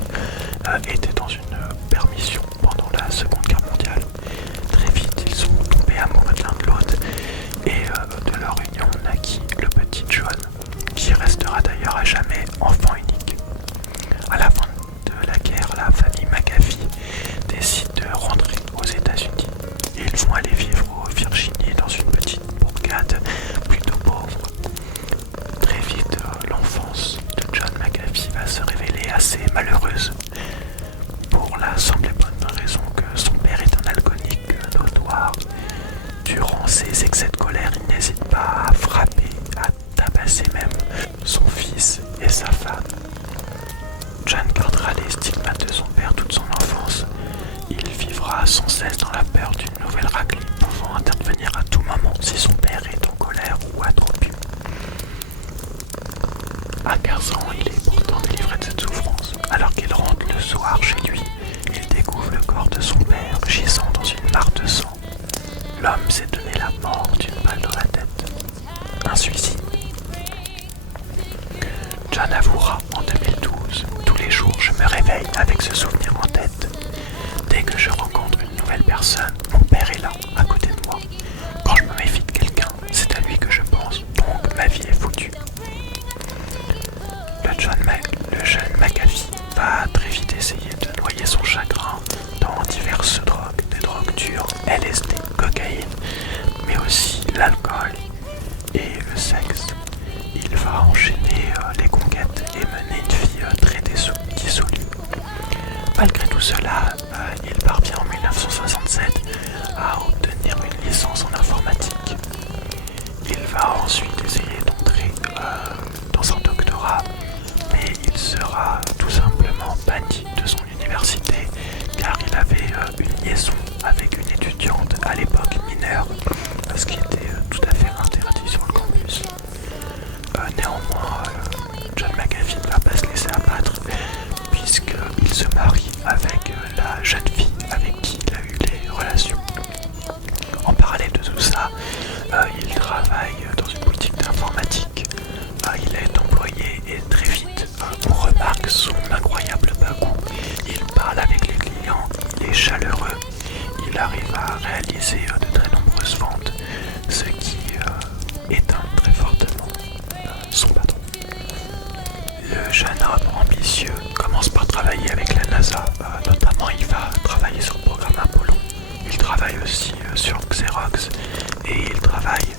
était dans une permission pendant la Seconde Guerre mondiale. Très vite, ils sont tombés amoureux de l'un de l'autre et de leur union naquit le petit John, qui restera d'ailleurs à jamais enfant unique. À la fin de la guerre, la famille McAfee décide de rentrer aux États-Unis. Ils vont aller vivre au Virginie dans une petite bourgade plutôt pauvre. Très vite, l'enfance de John McAfee va se révéler assez malheureuse pour la simple et bonne raison que son père est un alcoolique notoire. Durant ses excès de colère, il n'hésite pas à frapper, à tabasser même son fils et sa femme. John gardera les stigmates de son père toute son enfance. Il vivra sans cesse dans la peur d'une nouvelle raclée pouvant intervenir à tout moment si son père est en colère ou à trop bu. À 15 ans, il est pourtant délivré de cette souffrance. Alors qu'il rentre le soir chez lui, il découvre le corps de son père gisant dans une mare de sang. L'homme s'est donné la mort d'une balle dans la tête. Un suicide. John avouera en 2012 « Tous les jours, je me réveille avec ce souvenir en tête. Dès que je rencontre une nouvelle personne, mon père est là, à côté de moi. Quand je me méfie de quelqu'un, c'est à lui que je pense, donc ma vie est foutue. » Le jeune McAfee va très vite essayer de noyer son chagrin dans diverses drogues, des drogues dures, LSD, cocaïne, mais aussi l'alcool et le sexe. Il va enchaîner les conquêtes et mener une vie très dissolue. Malgré tout cela, il parvient en 1967 à obtenir une licence en informatique. Il va ensuite essayer d'entrer dans un doctorat, mais il sera tout simplement banni de son université car il avait une liaison avec une étudiante à l'époque mineure, ce qui était tout à fait interdit sur le campus. Néanmoins, John McAfee ne va pas se laisser abattre puisqu'il se marie avec la jeune fille avec qui il a eu les relations. En parallèle de tout ça, il travaille dans une boutique d'informatique. Il est employé et très vite, on remarque il arrive à réaliser de très nombreuses ventes, ce qui éteint très fortement son patron. Le jeune homme ambitieux commence par travailler avec la NASA, notamment il va travailler sur le programme Apollo. Il travaille aussi sur Xerox et il travaille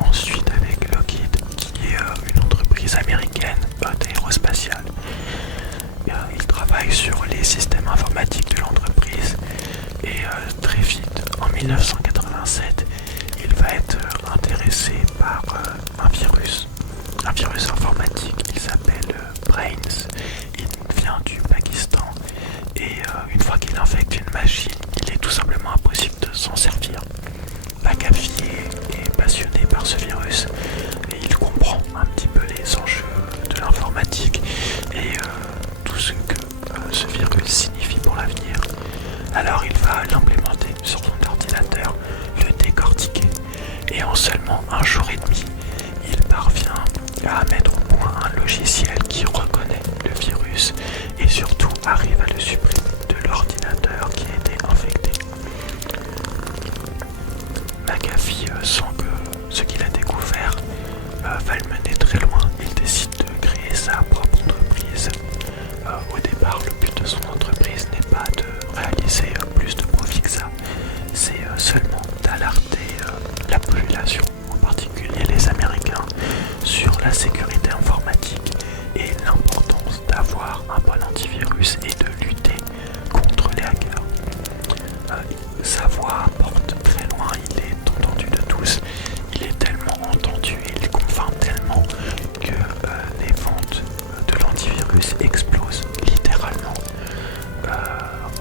ensuite avec Lockheed, qui est une entreprise américaine d'aérospatiale. Il travaille sur les systèmes informatiques de l'entreprise et très vite, en 1987, il va être intéressé par un virus informatique. Il s'appelle Brains. Il vient du Pakistan et une fois qu'il infecte une machine, il est tout simplement impossible de s'en servir. McAfee est passionné par ce virus et il comprend un petit peu les enjeux de l'informatique et tout ce que ce virus signifie pour l'avenir. Alors il va l'implémenter sur son ordinateur, le décortiquer et en seulement un jour et demi, il parvient à mettre au point un logiciel qui reconnaît le virus et surtout arrive à le supprimer de l'ordinateur qui a été infecté. McAfee sent que ce qu'il a découvert va le mener très loin. Il décide de créer sa propre entreprise. Au départ, le but de son entreprise n'est pas de réaliser plus de profit que ça, c'est seulement d'alerter la population, en particulier les Américains, sur la sécurité informatique et l'importance d'avoir un bon antivirus et de lutter contre les hackers. Sa voix porte très loin, il est entendu de tous, il est tellement entendu et il confirme tellement que les ventes de l'antivirus explosent littéralement.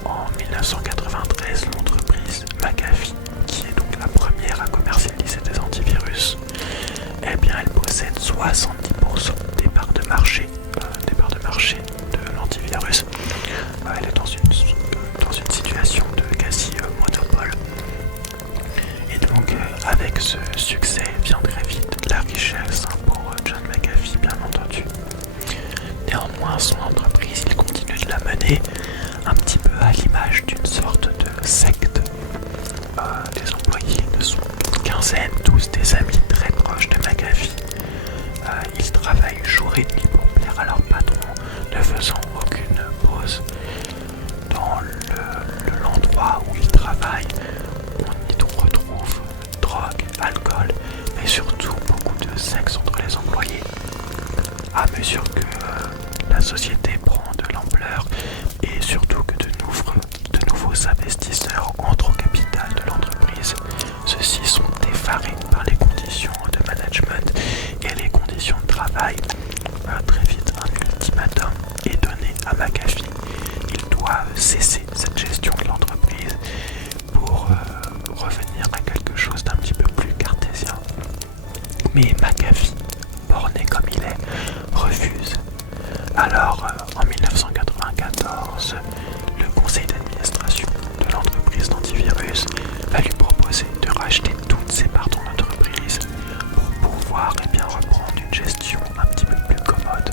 En 1993, l'entreprise McAfee, qui est donc la première à commercialiser des antivirus, eh bien elle possède 70% des parts de marché de l'antivirus. Elle est dans une situation de quasi monopole. Et donc avec ce succès vient très vite la richesse pour John McAfee, bien entendu. Néanmoins, son entreprise, il continue de la mener un petit peu à l'image d'une sorte de secte. Les employés ne sont qu'une quinzaine, tous des amis très proches de McAfee. Ils travaillent jour et nuit pour plaire à leur patron, ne faisant aucune pause. Dans l'endroit où ils travaillent, on y retrouve drogue, alcool, mais surtout beaucoup de sexe entre les employés. À mesure que la société prend de l'ampleur et surtout que de nouveaux investisseurs entrent au capital de l'entreprise, ceux-ci sont effarés par les conditions de management et les conditions de travail. Très vite, un ultimatum est donné à McAfee. Il doit cesser cette gestion de l'entreprise pour revenir à quelque chose d'un petit peu plus cartésien. Mais McAfee, borné comme il est, refuse. Alors, en 1994, le conseil d'administration de l'entreprise d'antivirus va lui proposer de racheter toutes ses parts dans l'entreprise pour pouvoir reprendre une gestion un petit peu plus commode.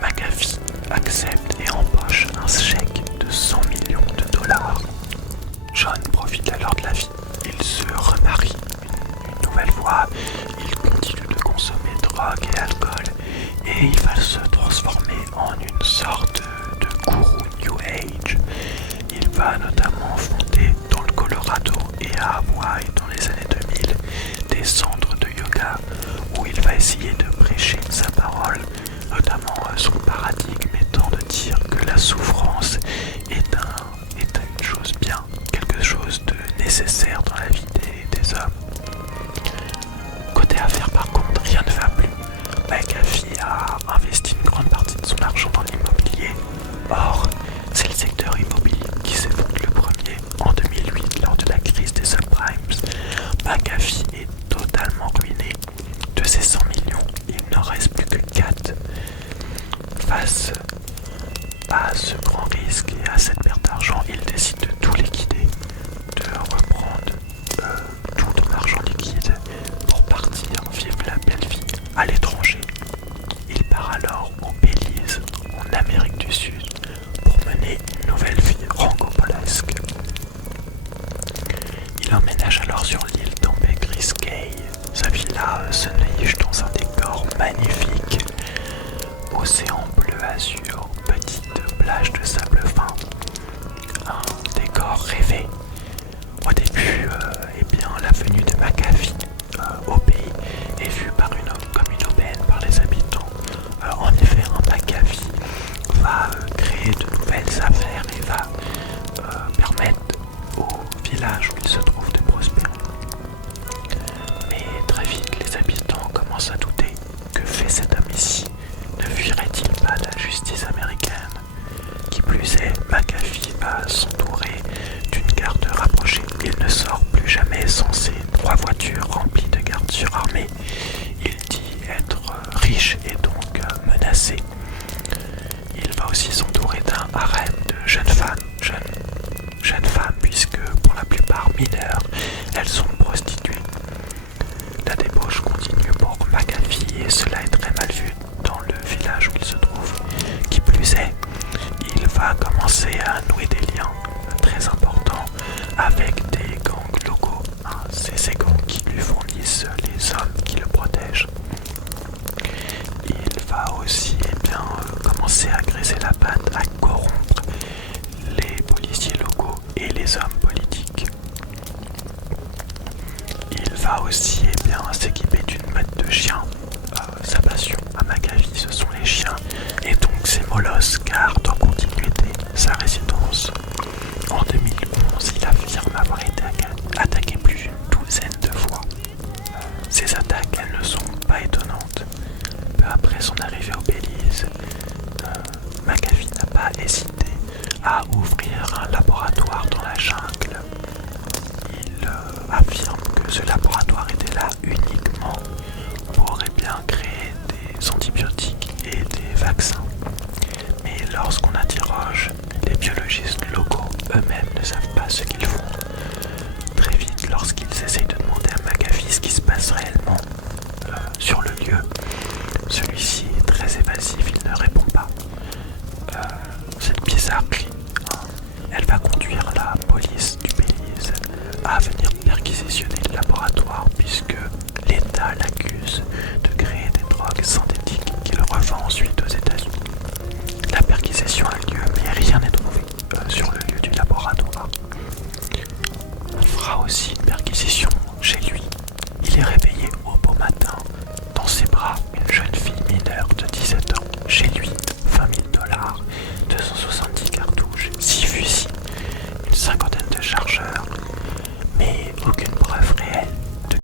McAfee accepte et empoche un chèque de 100 millions de dollars. John profite alors de la vie. Il se remarie une nouvelle fois. Il continue de consommer drogue et alcool et il va se transformer en une sorte de gourou New Age. Il va notamment fonder dans le Colorado et à Hawaï dans les années 2000 des centres de yoga où il va essayer de prêcher sa parole, notamment son paradigme étant de dire que la souffrance est une chose bien, quelque chose de nécessaire dans la vie des hommes. Côté affaires par contre, rien ne va plus. McAfee a investi une grande partie de son argent dans l'immobilier. Or, c'est le secteur immobilier qui s'effondre le premier. En 2008, lors de la crise des subprimes, McAfee est totalement ruiné. De ses 100 millions, il n'en reste plus que 4. Face à ce grand risque et à cette perte d'argent, il décide de tout liquider, de reprendre tout ton argent liquide pour partir vivre la belle vie à l'étranger. Il part alors au Belize, en Amérique du Sud, pour mener une nouvelle vie rocambolesque. d'Azur, petite plage de sable fin, un décor rêvé. Au début, la venue de McAfee au pays est vue comme une aubaine par les habitants. En effet, un McAfee va créer de nouvelles affaires et va permettre au village où il se trouve de prospérer. Mais très vite, les habitants commencent à douter. Que fait cet homme ici? Ne fuirait-il pas de la justice américaine? Qui plus est, McAfee va s'entourer d'une garde rapprochée. Il ne sort plus jamais sans ses 3 voitures remplies de gardes surarmés. Il dit être riche et donc menacé. Il va aussi s'entourer d'un harem de jeunes femmes, puisque pour la plupart mineures, elles sont prostituées. La débauche continue pour McAfee et cela est très mal vu dans le village où il se trouve. Qui plus est, il va commencer à nouer des liens très importants avec des gangs locaux. C'est ces gangs qui lui fournissent les hommes qui le protègent. Il va aussi commencer à graisser la patte, à corrompre les policiers locaux et les hommes politiques. Il va aussi s'équiper d'une meute de chiens. Sa passion à McAfee, ce sont les chiens, et donc ses molosses gardent en continuité sa résidence. En 2011, il affirme avoir été attaqué plus d'une douzaine de fois. Ces attaques, elles ne sont pas étonnantes. Peu après son arrivée au Belize, McAfee n'a pas hésité à ouvrir un laboratoire dans la jungle. Il affirme que ce laboratoire était là uniquement pour créer des antibiotiques et des vaccins. Mais lorsqu'on interroge les biologistes locaux, eux-mêmes ne savent pas ce qu'ils font. Très vite, lorsqu'ils essayent de demander à McAfee ce qui se passe réellement sur le lieu, celui-ci est très évasif, il ne répond pas. Cette bizarrerie, elle va conduire la police du Belize à venir perquisitionner le laboratoire puisque l'État l'accuse de créer des drogues synthétiques qu'il revend ensuite aux États-Unis. La perquisition a lieu mais rien n'est trouvé sur le lieu du laboratoire. On fera aussi une perquisition chez lui. Il est réveillé au beau matin, dans ses bras une jeune fille mineure de 17 ans. Chez lui, $20 000